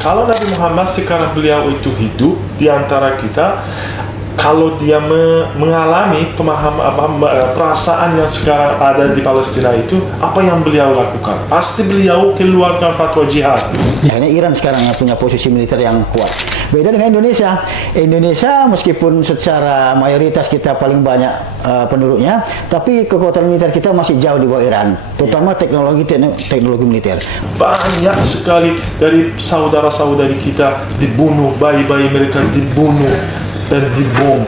Kalau Nabi Muhammad sekarang beliau itu hidup di antara kita, kalau dia mengalami perasaan yang sekarang ada di Palestina itu, apa yang beliau lakukan? Pasti beliau keluarkan fatwa jihad. Hanya Iran sekarang yang punya posisi militer yang kuat. Beda dengan Indonesia. Indonesia meskipun secara mayoritas kita paling banyak penduduknya, tapi kekuatan militer kita masih jauh di bawah Iran, terutama teknologi militer. Banyak sekali dari saudara-saudari kita dibunuh, bayi-bayi mereka dibunuh dan dibom.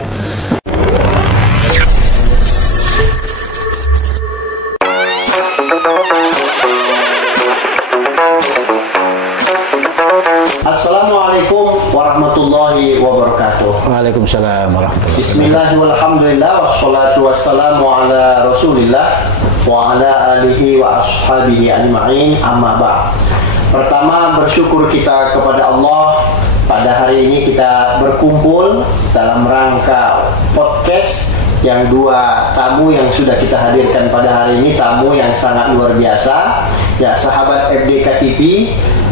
Assalamualaikum warahmatullahi wabarakatuh. Waalaikumsalam warahmatullahi wabarakatuh. Bismillahirrahmanirrahim. Wassalatu wassalamu ala Rasulillah wa ala alihi wa ashabihi ajma'in. Amma ba'd. Pertama, bersyukur kita kepada Allah. Pada hari ini kita berkumpul dalam rangka podcast yang dua tamu yang sudah kita hadirkan pada hari ini, tamu yang sangat luar biasa, ya, sahabat FDK TV,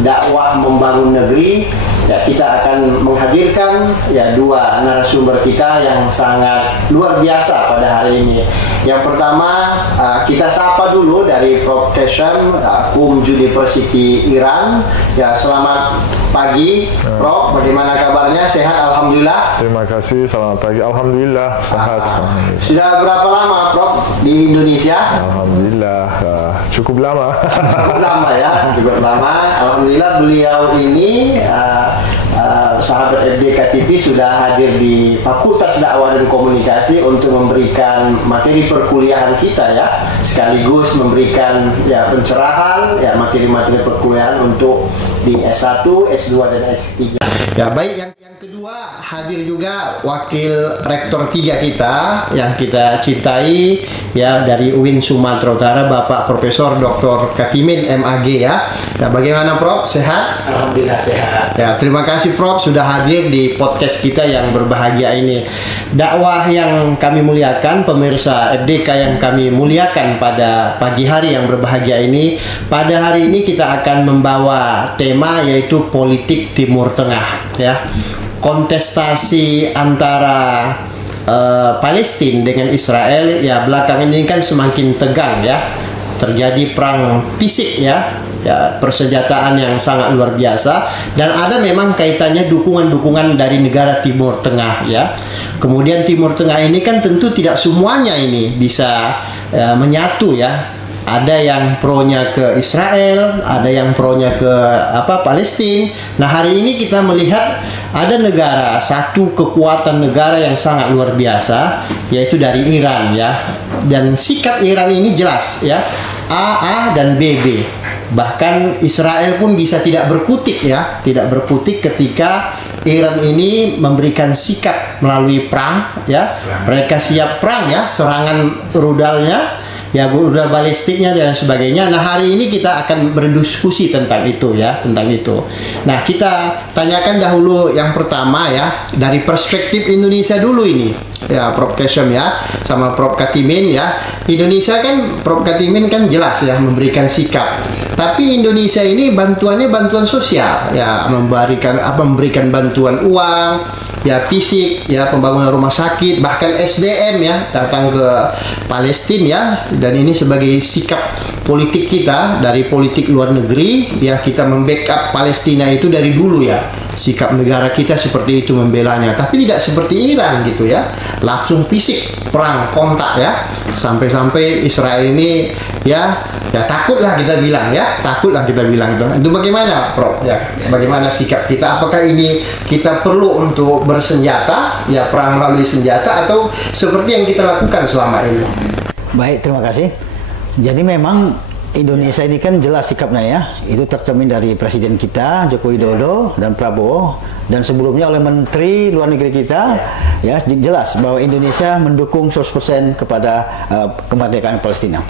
dakwah membangun negeri. Ya, kita akan menghadirkan ya dua narasumber kita yang sangat luar biasa pada hari ini. Yang pertama, kita sapa dulu dari Prof. Kesham, Qom University Iran. Ya, selamat pagi, Prof. Bagaimana kabarnya? Sehat, alhamdulillah. Terima kasih. Selamat pagi. Alhamdulillah sehat. Sudah berapa lama, Prof, di Indonesia? Alhamdulillah cukup lama. Cukup lama ya, cukup lama. Alhamdulillah beliau ini sahabat FDK TV sudah hadir di Fakultas Dakwah dan Komunikasi untuk memberikan materi perkuliahan kita ya, sekaligus memberikan ya pencerahan ya materi-materi perkuliahan untuk di S1, S2 dan S3. Ya, baik, yang kedua hadir juga wakil rektor 3 kita yang kita cintai ya, dari UIN Sumatera Utara, Bapak Profesor Dr. Katimin MAG ya. Nah, bagaimana Prof? Sehat? Alhamdulillah sehat. Ya, terima kasih Prof sudah hadir di podcast kita yang berbahagia ini. Dakwah yang kami muliakan, pemirsa FDK yang kami muliakan pada pagi hari yang berbahagia ini, pada hari ini kita akan membawa tema yaitu politik Timur Tengah ya. Kontestasi antara Palestina dengan Israel ya belakangan ini kan semakin tegang ya. Terjadi perang fisik ya, persenjataan yang sangat luar biasa, dan ada memang kaitannya dukungan-dukungan dari negara Timur Tengah ya. Kemudian Timur Tengah ini kan tentu tidak semuanya ini bisa menyatu ya. Ada yang pro-nya ke Israel, ada yang pro-nya ke Palestina. Nah, hari ini kita melihat ada negara, satu kekuatan negara yang sangat luar biasa, yaitu dari Iran ya. Dan sikap Iran ini jelas ya, AA dan BB. Bahkan Israel pun bisa tidak berkutik ya, tidak berkutik ketika Iran ini memberikan sikap melalui perang ya. Mereka siap perang ya, serangan rudalnya ya, rudal balistiknya dan sebagainya. Nah, hari ini kita akan berdiskusi tentang itu ya, tentang itu. Nah, kita tanyakan dahulu yang pertama ya, dari perspektif Indonesia dulu ini ya, Prof. Kesham ya, sama Prof. Katimin ya. Indonesia kan, Prof. Katimin kan jelas ya memberikan sikap. Tapi Indonesia ini bantuannya bantuan sosial ya, memberikan bantuan uang ya, fisik ya, pembangunan rumah sakit, bahkan SDM ya, datang ke Palestina ya. Dan ini sebagai sikap politik kita dari politik luar negeri ya, kita membackup Palestina itu dari dulu ya. Sikap negara kita seperti itu membelanya, tapi tidak seperti Iran gitu ya, langsung fisik perang kontak ya, sampai-sampai Israel ini ya takutlah kita bilang ya, takutlah kita bilang itu bagaimana Prof ya, bagaimana sikap kita, apakah ini kita perlu untuk bersenjata ya, perang melalui senjata, atau seperti yang kita lakukan selama ini? Baik, terima kasih. Jadi memang Indonesia ini kan jelas sikapnya ya, itu tercermin dari Presiden kita Joko Widodo dan Prabowo, dan sebelumnya oleh Menteri Luar Negeri kita ya, jelas bahwa Indonesia mendukung 100% kepada kemerdekaan Palestina.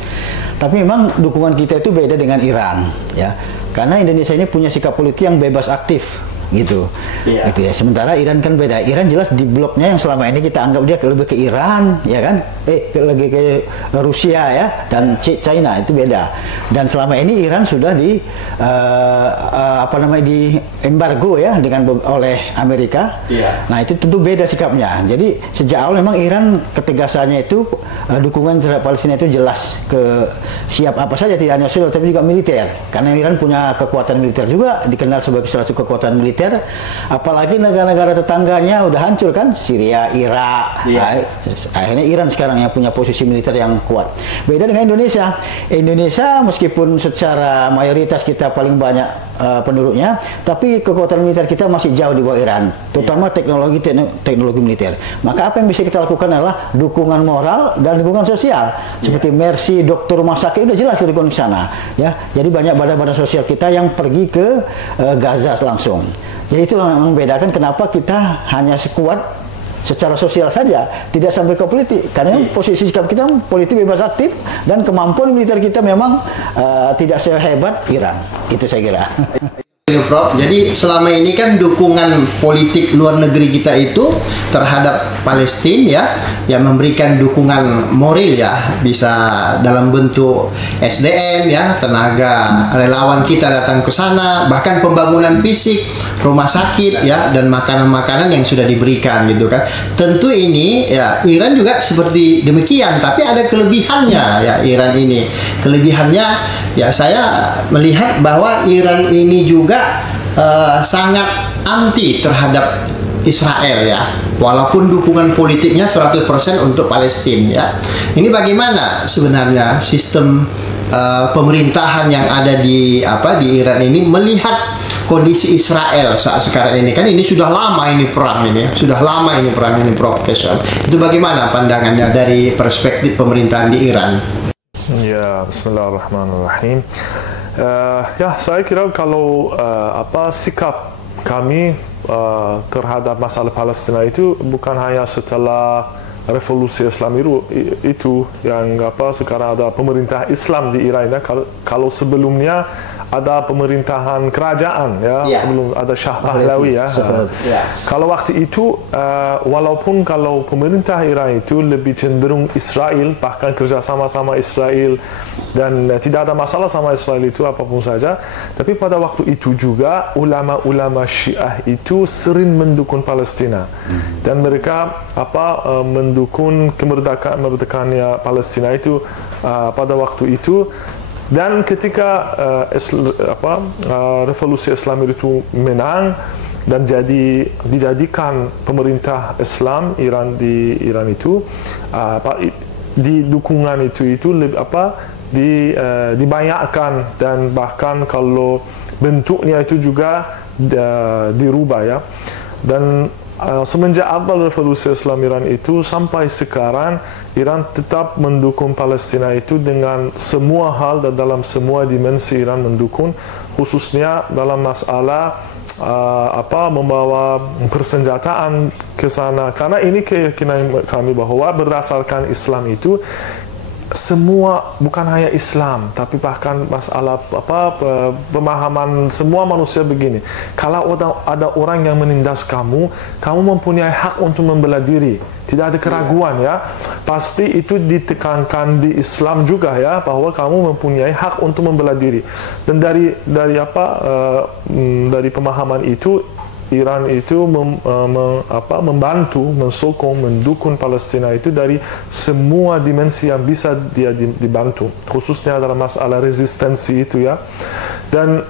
Tapi memang dukungan kita itu beda dengan Iran ya, karena Indonesia ini punya sikap politik yang bebas aktif gitu. Gitu ya. Sementara Iran kan beda. Iran jelas di bloknya yang selama ini kita anggap dia lebih ke Iran ya kan, lagi ke Rusia ya, dan China, itu beda. Dan selama ini Iran sudah embargo ya oleh Amerika. Iya. Nah itu tentu beda sikapnya. Jadi sejak awal memang Iran ketegasannya itu dukungan terhadap Palestina itu jelas siap apa saja, tidak hanya sosial tapi juga militer. Karena Iran punya kekuatan militer juga, dikenal sebagai salah satu kekuatan militer. Apalagi negara-negara tetangganya udah hancur kan, Syria, Irak. Iya. Akhirnya Iran sekarang yang punya posisi militer yang kuat. Beda dengan Indonesia. Indonesia meskipun secara mayoritas kita paling banyak penduduknya, tapi kekuatan militer kita masih jauh di bawah Iran, terutama teknologi militer. Maka apa yang bisa kita lakukan adalah dukungan moral dan dukungan sosial, seperti Mercy, dokter rumah sakit udah jelas dukungan ke sana, ya. Jadi banyak badan-badan sosial kita yang pergi ke Gaza langsung. Jadi itulah yang membedakan kenapa kita hanya sekuat secara sosial saja, tidak sampai ke politik. Karena posisi sikap kita politik bebas aktif dan kemampuan militer kita memang tidak sehebat Iran. Itu saya kira. Prof, jadi selama ini kan dukungan politik luar negeri kita itu terhadap Palestina ya, yang memberikan dukungan moral ya, bisa dalam bentuk SDM ya, tenaga relawan kita datang ke sana, bahkan pembangunan fisik, rumah sakit ya, dan makanan-makanan yang sudah diberikan gitu kan. Tentu ini ya Iran juga seperti demikian, tapi ada kelebihannya ya Iran ini. Kelebihannya ya saya melihat bahwa Iran ini juga sangat anti terhadap Israel ya, walaupun dukungan politiknya 100% untuk Palestina ya. Ini bagaimana sebenarnya sistem pemerintahan yang ada di Iran ini melihat kondisi Israel saat sekarang ini? Kan ini sudah lama ini perang ini, Prof. Itu bagaimana pandangannya dari perspektif pemerintahan di Iran? Ya, bismillahirrahmanirrahim. Ya, saya kira kalau sikap kami terhadap masalah Palestina itu bukan hanya setelah revolusi Islam itu yang sekarang ada pemerintah Islam di Iran ya. Kalau sebelumnya ada pemerintahan kerajaan ya, belum ada Shah Pahlavi ya. Kalau waktu itu walaupun kalau pemerintah Iran itu lebih cenderung Israel, bahkan kerja sama Israel dan tidak ada masalah sama Israel itu apapun saja, tapi pada waktu itu juga ulama-ulama Syiah itu sering mendukung Palestina dan mereka mendukung kemerdekaannya Palestina itu pada waktu itu. Dan ketika revolusi Islam itu menang dan dijadikan pemerintah Islam Iran di Iran itu, di dukungan itu dibanyakan dan bahkan kalau bentuknya itu juga dirubah ya. Dan semenjak awal revolusi Islam Iran itu sampai sekarang Iran tetap mendukung Palestina itu dengan semua hal dan dalam semua dimensi Iran mendukung, khususnya dalam masalah membawa persenjataan ke sana. Karena ini keyakinan kami bahwa berdasarkan Islam itu semua, bukan hanya Islam tapi bahkan masalah pemahaman semua manusia begini, kalau ada orang yang menindas kamu mempunyai hak untuk membela diri, tidak ada keraguan ya, pasti itu ditekankan di Islam juga ya, bahwa kamu mempunyai hak untuk membela diri. Dan dari pemahaman itu Iran itu membantu, mensokong, mendukung Palestina itu dari semua dimensi yang bisa dia dibantu, khususnya dalam masalah resistensi itu ya. Dan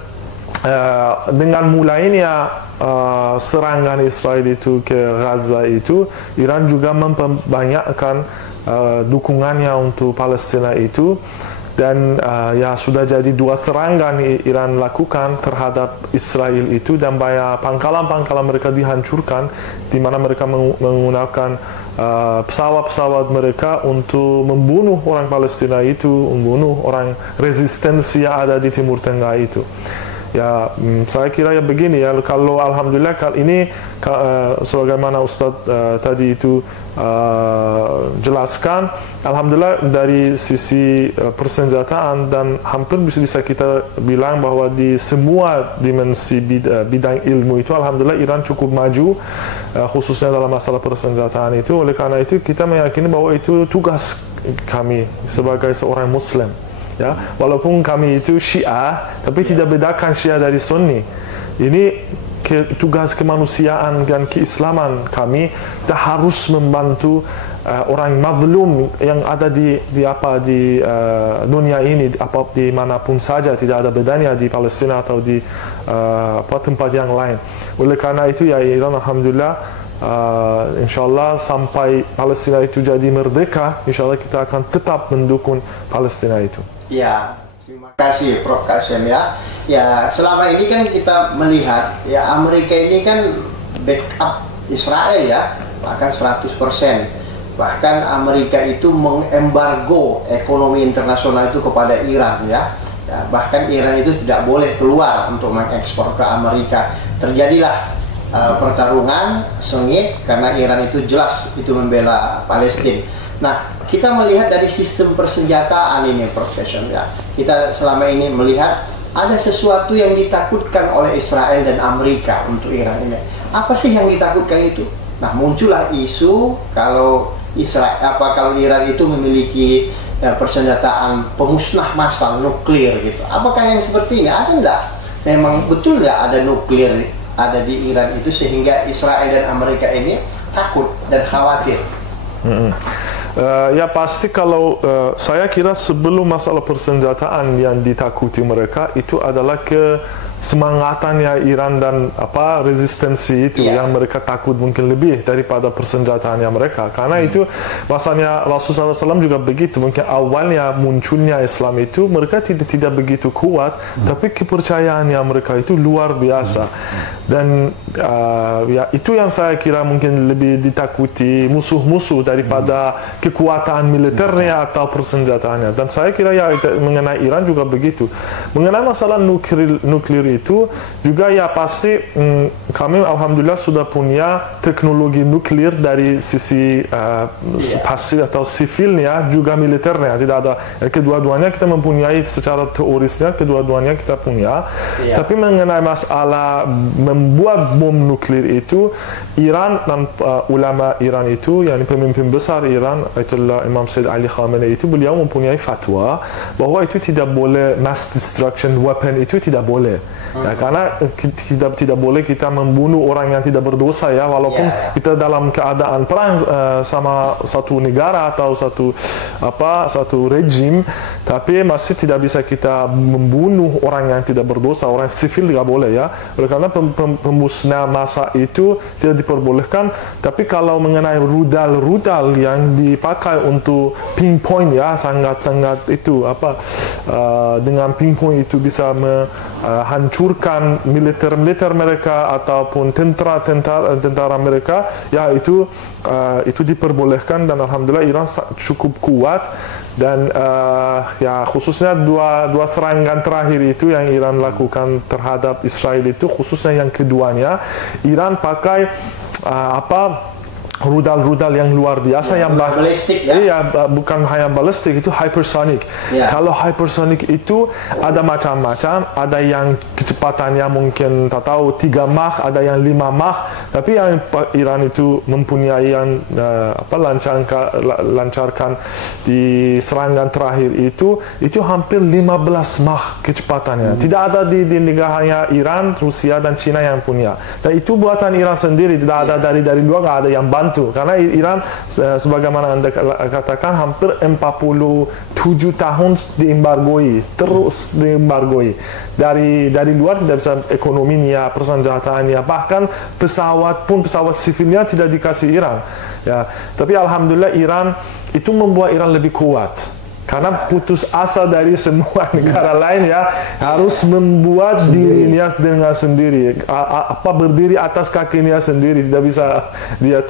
dengan mulainya serangan Israel itu ke Gaza itu, Iran juga memperbanyakkan dukungannya untuk Palestina itu. Dan ya sudah jadi 2 serangan Iran lakukan terhadap Israel itu, dan banyak pangkalan-pangkalan mereka dihancurkan, di mana mereka menggunakan pesawat-pesawat mereka untuk membunuh orang Palestina itu, membunuh orang resistensi yang ada di Timur Tengah itu. Ya, saya kira ya begini ya, kalau alhamdulillah kali ini sebagaimana Ustadz tadi itu jelaskan, alhamdulillah dari sisi persenjataan dan hampir bisa kita bilang bahwa di semua dimensi bidang ilmu itu alhamdulillah Iran cukup maju, khususnya dalam masalah persenjataan itu. Oleh karena itu kita meyakini bahwa itu tugas kami sebagai seorang Muslim. Ya, walaupun kami itu Syiah, tapi tidak bedakan Syiah dari Sunni. ini tugas kemanusiaan dan keislaman kami. Kita harus membantu orang mazlum yang ada di dunia ini, di manapun saja, tidak ada bedanya di Palestina atau di tempat yang lain. Oleh karena itu ya Iran alhamdulillah, insyaallah sampai Palestina itu jadi merdeka, insyaallah kita akan tetap mendukung Palestina itu. Ya, terima kasih Prof. Kasyem ya. Ya, selama ini kan kita melihat ya Amerika ini kan backup Israel ya, bahkan 100%. Bahkan Amerika itu mengembargo ekonomi internasional itu kepada Iran ya. Bahkan Iran itu tidak boleh keluar untuk mengekspor ke Amerika. Terjadilah pertarungan sengit karena Iran itu jelas itu membela Palestina. Nah, kita melihat dari sistem persenjataan ini, Prof. Kasyem ya. Kita selama ini melihat ada sesuatu yang ditakutkan oleh Israel dan Amerika untuk Iran ini. Apa sih yang ditakutkan itu? Nah, muncullah isu kalau Iran itu memiliki persenjataan pemusnah massal nuklir gitu. Apakah yang seperti ini? Ada enggak? Memang betul enggak ada nuklir ada di Iran itu sehingga Israel dan Amerika ini takut dan khawatir? Ya pasti kalau saya kira sebelum masalah persenjataan yang ditakuti mereka itu adalah semangatannya Iran dan resistensi itu yang mereka takut mungkin lebih daripada persenjataannya mereka, karena itu masanya Rasulullah SAW juga begitu. Mungkin awalnya munculnya Islam itu mereka tidak begitu kuat, tapi kepercayaannya mereka itu luar biasa, dan ya itu yang saya kira mungkin lebih ditakuti musuh-musuh daripada kekuatan militernya atau persenjataannya. Dan saya kira ya mengenai Iran juga begitu. Mengenai masalah nuklir itu juga ya pasti kami alhamdulillah sudah punya teknologi nuklir dari sisi pasif atau sipilnya juga militernya, tidak ada kedua-duanya kita mempunyai secara teorisnya, kedua-duanya kita punya. Tapi mengenai masalah membuat bom nuklir itu, Iran dan ulama Iran itu, yakni pemimpin besar Iran Ayatollah Imam Sayyid Ali Khamenei itu, beliau mempunyai fatwa bahwa itu tidak boleh, mass destruction weapon itu tidak boleh. Ya, karena tidak boleh kita membunuh orang yang tidak berdosa ya, walaupun kita dalam keadaan perang sama satu negara atau satu rejim, tapi masih tidak bisa kita membunuh orang yang tidak berdosa, orang sivil tidak boleh ya. Oleh karena pemusnah massa itu tidak diperbolehkan. Tapi kalau mengenai rudal yang dipakai untuk pinpoint ya, sangat itu dengan pinpoint itu bisa menghancurkan militer mereka ataupun tentara mereka ya, itu diperbolehkan. Dan alhamdulillah Iran cukup kuat, dan ya khususnya dua serangan terakhir itu yang Iran lakukan terhadap Israel itu, khususnya yang keduanya, Iran pakai rudal yang luar biasa, yang balistik ya? Iya, bukan hanya balistik, itu hypersonic. Kalau hypersonic itu ada macam-macam, ada yang kecepatannya mungkin tak tahu 3 Mach, ada yang 5 Mach, tapi yang Iran itu mempunyai yang lancarkan di serangan terakhir itu hampir 15 Mach kecepatannya. Tidak ada di negaranya Iran, Rusia dan China yang punya. Dan itu buatan Iran sendiri, tidak ada dari luar, nggak ada yang bantu. Karena Iran sebagaimana Anda katakan hampir 47 tahun diembargoi, terus diembargoi. Dari luar tidak bisa ekonominya, persenjataannya, bahkan pesawat sivilnya tidak dikasih Iran. Ya, tapi alhamdulillah Iran itu membuat Iran lebih kuat. Karena putus asa dari semua negara lain ya, harus membuat dirinya dengan sendiri, berdiri atas kakinya sendiri, tidak bisa dia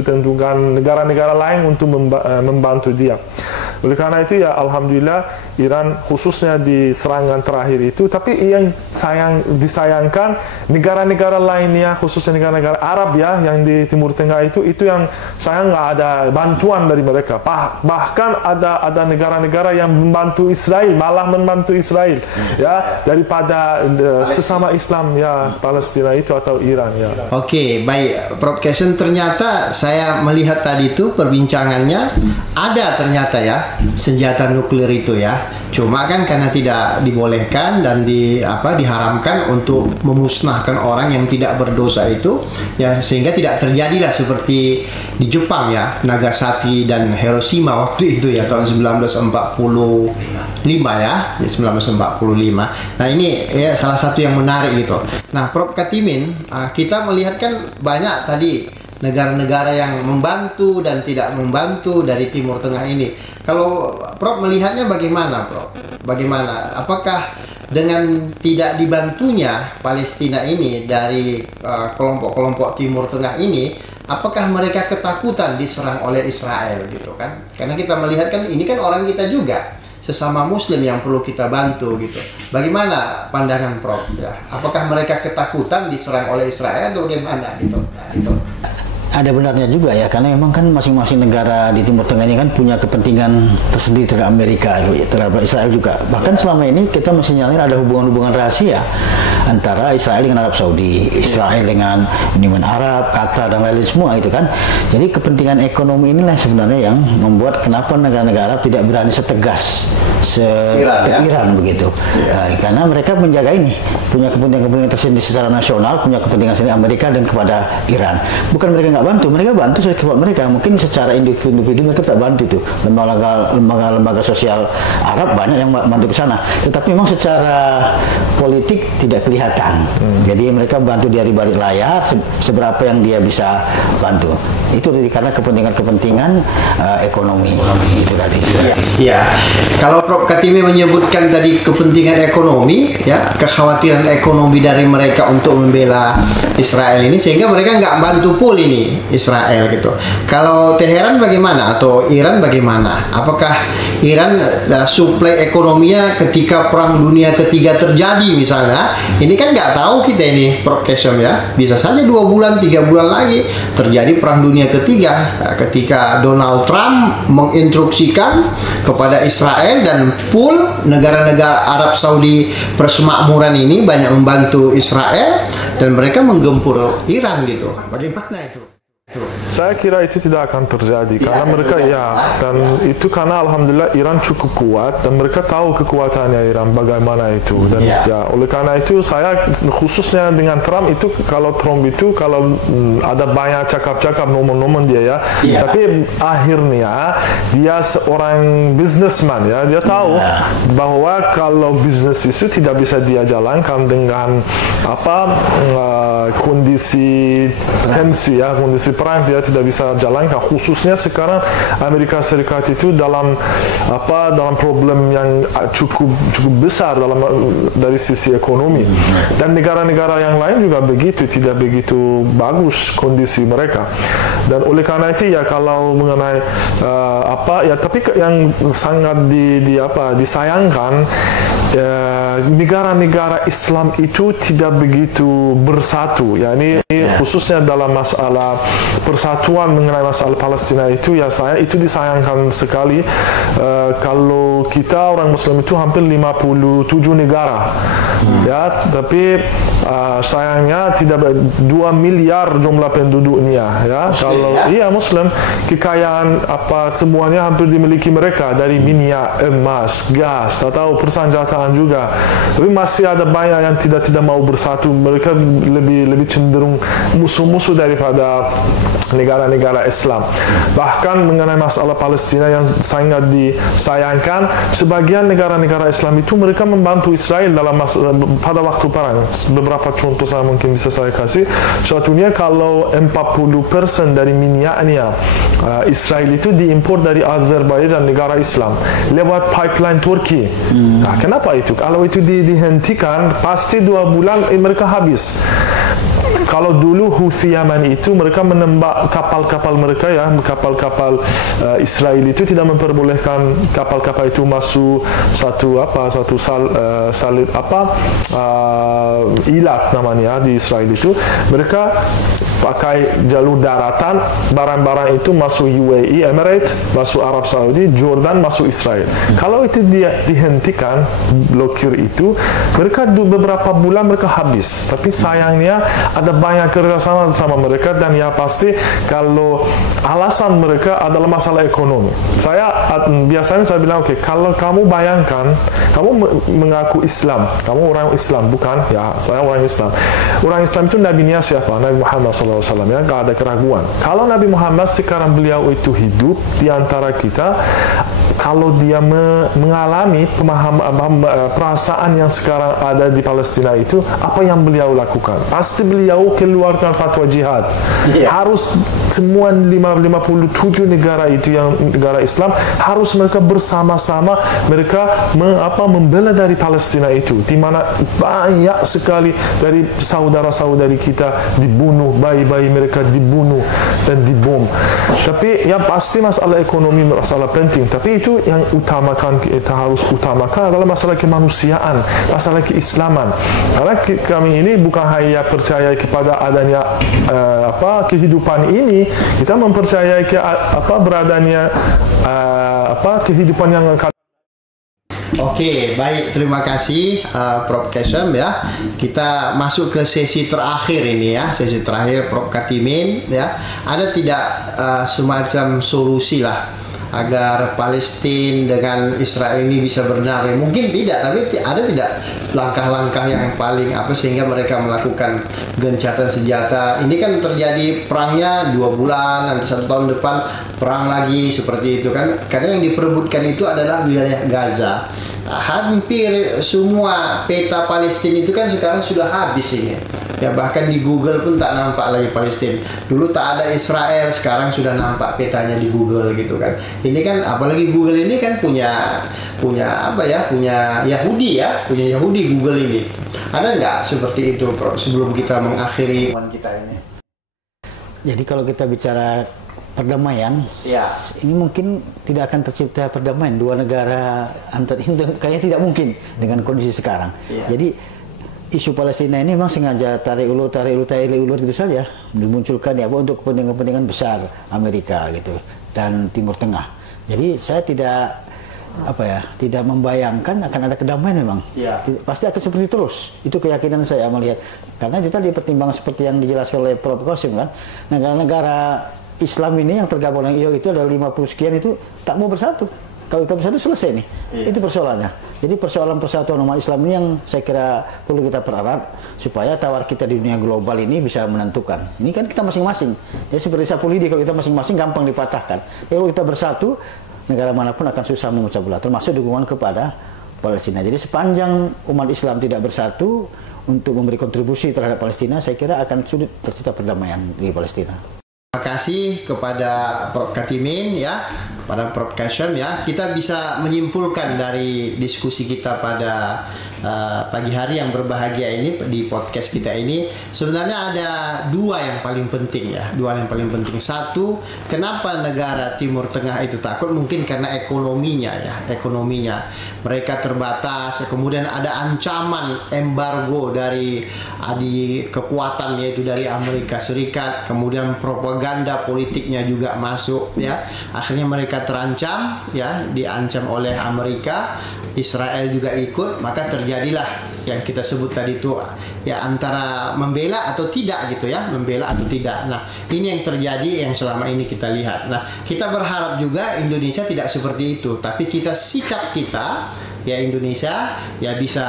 tentukan negara-negara lain untuk membantu dia. Oleh karena itu ya alhamdulillah Iran khususnya di serangan terakhir itu, tapi yang disayangkan negara-negara lainnya, khususnya negara-negara Arab ya yang di Timur Tengah itu yang sayang nggak ada bantuan dari mereka. Bahkan ada negara-negara yang membantu Israel, malah membantu Israel ya, daripada sesama Islam ya, Palestina itu atau Iran ya. Oke, baik Prof. Kasyem, ternyata saya melihat tadi itu perbincangannya ada ternyata ya senjata nuklir itu ya. Cuma kan karena tidak dibolehkan dan diharamkan untuk memusnahkan orang yang tidak berdosa itu, ya sehingga tidak terjadilah seperti di Jepang ya, Nagasaki dan Hiroshima waktu itu ya tahun 1945 ya, 1945. Nah ini ya salah satu yang menarik gitu. Nah Prof Katimin, kita melihat kan banyak tadi negara-negara yang membantu dan tidak membantu dari Timur Tengah ini. Kalau Prof melihatnya bagaimana, Prof? Bagaimana? Apakah dengan tidak dibantunya Palestina ini dari kelompok-kelompok Timur Tengah ini, apakah mereka ketakutan diserang oleh Israel gitu kan? Karena kita melihat kan ini kan orang kita juga, sesama Muslim yang perlu kita bantu gitu. Bagaimana pandangan Prof? Ya, apakah mereka ketakutan diserang oleh Israel atau bagaimana gitu? Nah, itu. Ada benarnya juga ya, karena memang kan masing-masing negara di Timur Tengah ini kan punya kepentingan tersendiri terhadap Amerika, terhadap Israel juga. Bahkan selama ini kita masih nyalain ada hubungan-hubungan rahasia antara Israel dengan Arab Saudi, Israel dengan Uni Arab, Qatar dan lain-lain semua itu kan. Jadi kepentingan ekonomi inilah sebenarnya yang membuat kenapa negara-negara Arab tidak berani setegas Iran begitu. Karena mereka menjaga ini, punya kepentingan tersendiri secara nasional, punya kepentingan sendiri Amerika dan kepada Iran. Bukan mereka nggak bantu, mereka bantu sekitar mereka. Mungkin secara individu mereka tak bantu tuh. Lembaga sosial Arab banyak yang bantu ke sana. Tetapi memang secara politik tidak kelihatan. Jadi mereka bantu dari balik layar seberapa yang dia bisa bantu. Itu karena kepentingan ekonomi itu tadi. Iya. Kalau Prof Katimi menyebutkan tadi kepentingan ekonomi, ya kekhawatiran ekonomi dari mereka untuk membela Israel ini, sehingga mereka nggak bantu pul ini Israel gitu. Kalau Teheran bagaimana atau Iran bagaimana? Apakah Iran suplai ekonominya ketika Perang Dunia Ketiga terjadi misalnya? Ini kan nggak tahu kita ini Prof Kesom ya. Bisa saja 2 bulan 3 bulan lagi terjadi Perang Dunia Ketiga ketika Donald Trump menginstruksikan kepada Israel dan pul negara-negara Arab Saudi persemakmuran ini banyak membantu Israel dan mereka menggempur Iran gitu. Bagaimana itu? Saya kira itu tidak akan terjadi karena mereka dan itu karena alhamdulillah Iran cukup kuat dan mereka tahu kekuatannya Iran bagaimana itu dan oleh karena itu saya khususnya dengan Trump itu kalau ada banyak cakap-cakap nomor-nomor dia tapi akhirnya dia seorang businessman ya, dia tahu bahwa kalau bisnis itu tidak bisa dia jalankan dengan kondisi tensi ya, kondisi perang dia tidak bisa jalankan, khususnya sekarang Amerika Serikat itu dalam problem yang cukup besar dari sisi ekonomi dan negara-negara yang lain juga begitu, tidak begitu bagus kondisi mereka dan oleh karena itu ya kalau mengenai tapi yang sangat disayangkan negara-negara Islam itu tidak begitu bersatu ya, ini khususnya dalam masalah persatuan mengenai masalah Palestina itu ya, saya itu disayangkan sekali kalau kita orang Muslim itu hampir 57 negara ya, tapi sayangnya tidak 2 miliar jumlah penduduknya ya, kalau Muslim kekayaan semuanya hampir dimiliki mereka, dari minyak, emas, gas atau persenjataan juga, tapi masih ada banyak yang tidak mau bersatu, mereka lebih cenderung musuh-musuh daripada negara-negara Islam. Bahkan mengenai masalah Palestina yang sangat disayangkan, sebagian negara-negara Islam itu mereka membantu Israel pada waktu perang. Beberapa contoh saya mungkin bisa saya kasih. Satunya kalau 40% dari minyaknya Israel itu diimpor dari Azerbaijan, negara Islam, lewat pipeline Turki. Nah, kenapa itu? Kalau itu dihentikan, pasti 2 bulan mereka habis. Kalau dulu Houthi Yaman itu mereka menembak kapal-kapal mereka ya, kapal-kapal Israel itu tidak memperbolehkan kapal-kapal itu masuk ilat namanya di Israel itu, mereka pakai jalur daratan, barang-barang itu masuk UAE, Emirates, masuk Arab Saudi, Jordan, masuk Israel. Kalau itu dia dihentikan, blokir itu, mereka beberapa bulan mereka habis. Tapi sayangnya ada banyak kerjasama sama mereka, dan ya pasti kalau alasan mereka adalah masalah ekonomi. Biasanya saya bilang, oke, kalau kamu bayangkan, kamu mengaku Islam, kamu orang Islam, bukan? Ya, saya orang Islam. Orang Islam itu nabinya siapa? Nabi Muhammad SAW, ya, nggak ada keraguan. Kalau Nabi Muhammad sekarang beliau itu hidup di antara kita, kalau dia mengalami perasaan yang sekarang ada di Palestina itu, apa yang beliau lakukan? Pasti beliau keluarkan fatwa jihad. Harus semua 57 negara itu yang negara Islam, harus mereka bersama-sama mereka membela dari Palestina itu, di mana banyak sekali dari saudara-saudari kita dibunuh, bayi-bayi mereka dibunuh dan dibom. Tapi yang pasti masalah ekonomi masalah penting, tapi itu yang kita harus utamakan adalah masalah kemanusiaan, masalah keislaman. Karena kami ini bukan hanya percaya kepada adanya kehidupan ini, kita mempercayai beradanya kehidupan yang akan. Oke, baik, terima kasih Prof. Kasyam ya. Kita masuk ke sesi terakhir ini ya, sesi terakhir Prof. Katimin ya. Ada tidak semacam solusi lah agar Palestina dengan Israel ini bisa berdamai? Mungkin tidak, tapi ada tidak langkah-langkah yang paling sehingga mereka melakukan gencatan senjata? Ini kan terjadi perangnya 2 bulan, nanti 1 tahun depan perang lagi, seperti itu kan. Karena yang diperebutkan itu adalah wilayah Gaza. Hampir semua peta Palestina itu kan sekarang sudah habis ini. Ya, bahkan di Google pun tak nampak lagi Palestina. Dulu tak ada Israel, sekarang sudah nampak petanya di Google gitu kan. Ini kan apalagi Google ini kan punya Yahudi ya, punya Yahudi Google ini. Ada nggak seperti itu, Prof, sebelum kita mengakhiri kita ini? Jadi kalau kita bicara perdamaian, ya, ini mungkin tidak akan tercipta perdamaian dua negara antar ini, kayaknya tidak mungkin dengan kondisi sekarang. Ya. Jadi isu Palestina ini memang sengaja tarik ulur gitu saja, dimunculkan ya untuk kepentingan besar Amerika gitu dan Timur Tengah. Jadi saya tidak membayangkan akan ada kedamaian memang. Ya. Pasti akan seperti terus. Itu keyakinan saya melihat. Karena itu tadi pertimbangan seperti yang dijelaskan oleh Prof. Qasim kan. Negara-negara Islam ini yang tergabung dengan IO itu ada 50 sekian itu tak mau bersatu. Kalau kita bersatu selesai nih. Iya. Itu persoalannya. Jadi persoalan persatuan umat Islam ini yang saya kira perlu kita pererat supaya tawar kita di dunia global ini bisa menentukan. Ini kan kita masing-masing. Jadi seperti sapu lidi, kalau kita masing-masing gampang dipatahkan. Kalau kita bersatu, negara manapun akan susah memecah belah, termasuk dukungan kepada Palestina. Jadi sepanjang umat Islam tidak bersatu untuk memberi kontribusi terhadap Palestina, saya kira akan sulit tercipta perdamaian di Palestina. Terima kasih kepada Prof. Katimin ya, kepada Prof. Kasyam ya. Kita bisa menyimpulkan dari diskusi kita pada pagi hari yang berbahagia ini di podcast kita ini, sebenarnya ada dua yang paling penting ya. Dua yang paling penting. Satu, kenapa negara Timur Tengah itu takut? Mungkin karena ekonominya ya, ekonominya mereka terbatas. Kemudian ada ancaman embargo dari kekuatan yaitu dari Amerika Serikat. Kemudian propaganda politiknya juga masuk ya. Akhirnya mereka terancam ya, diancam oleh Amerika. Israel juga ikut, maka terjadilah yang kita sebut tadi itu ya, antara membela atau tidak gitu ya, membela atau tidak. Nah, ini yang terjadi yang selama ini kita lihat. Nah, kita berharap juga Indonesia tidak seperti itu, tapi sikap kita ya, Indonesia ya bisa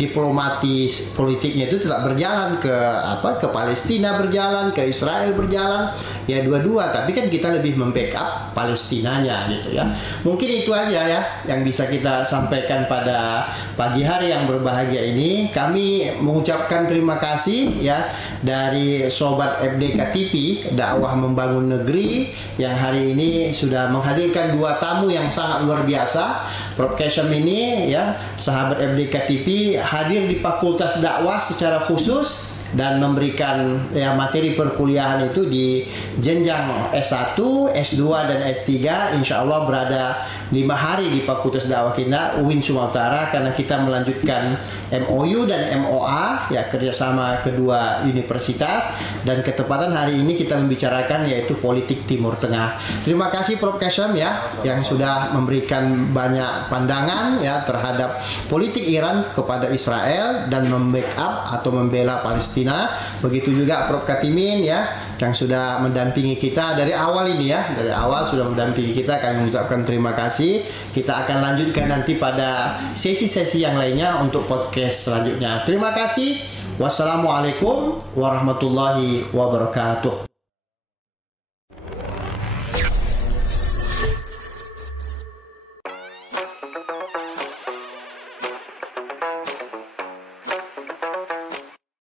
diplomatis politiknya itu tetap berjalan ke Palestina, berjalan ke Israel, berjalan ya, dua-dua, tapi kan kita lebih membackup Palestinanya gitu ya. Mungkin itu aja ya yang bisa kita sampaikan pada pagi hari yang berbahagia ini. Kami mengucapkan terima kasih ya dari Sobat FDK TV Dakwah Membangun Negeri yang hari ini sudah menghadirkan dua tamu yang sangat luar biasa. Prof. Kasyam ini ya, sahabat FDK TV, hadir di Fakultas Dakwah secara khusus dan memberikan ya materi perkuliahan itu di jenjang S1, S2 dan S3. Insya Allah berada 5 hari di Fakultas Dakwah kita UIN Sumatera Utara, karena kita melanjutkan MOU dan MOA ya, kerjasama kedua universitas, dan ketepatan hari ini kita membicarakan yaitu politik Timur Tengah. Terima kasih Prof. Kasyam ya, yang sudah memberikan banyak pandangan ya terhadap politik Iran kepada Israel dan membackup atau membela Palestina Palestina. Begitu juga Prof Katimin ya, yang sudah mendampingi kita dari awal ini ya, dari awal sudah mendampingi kita. Kami mengucapkan terima kasih. Kita akan lanjutkan nanti pada sesi-sesi yang lainnya untuk podcast selanjutnya. Terima kasih. Wassalamualaikum warahmatullahi wabarakatuh.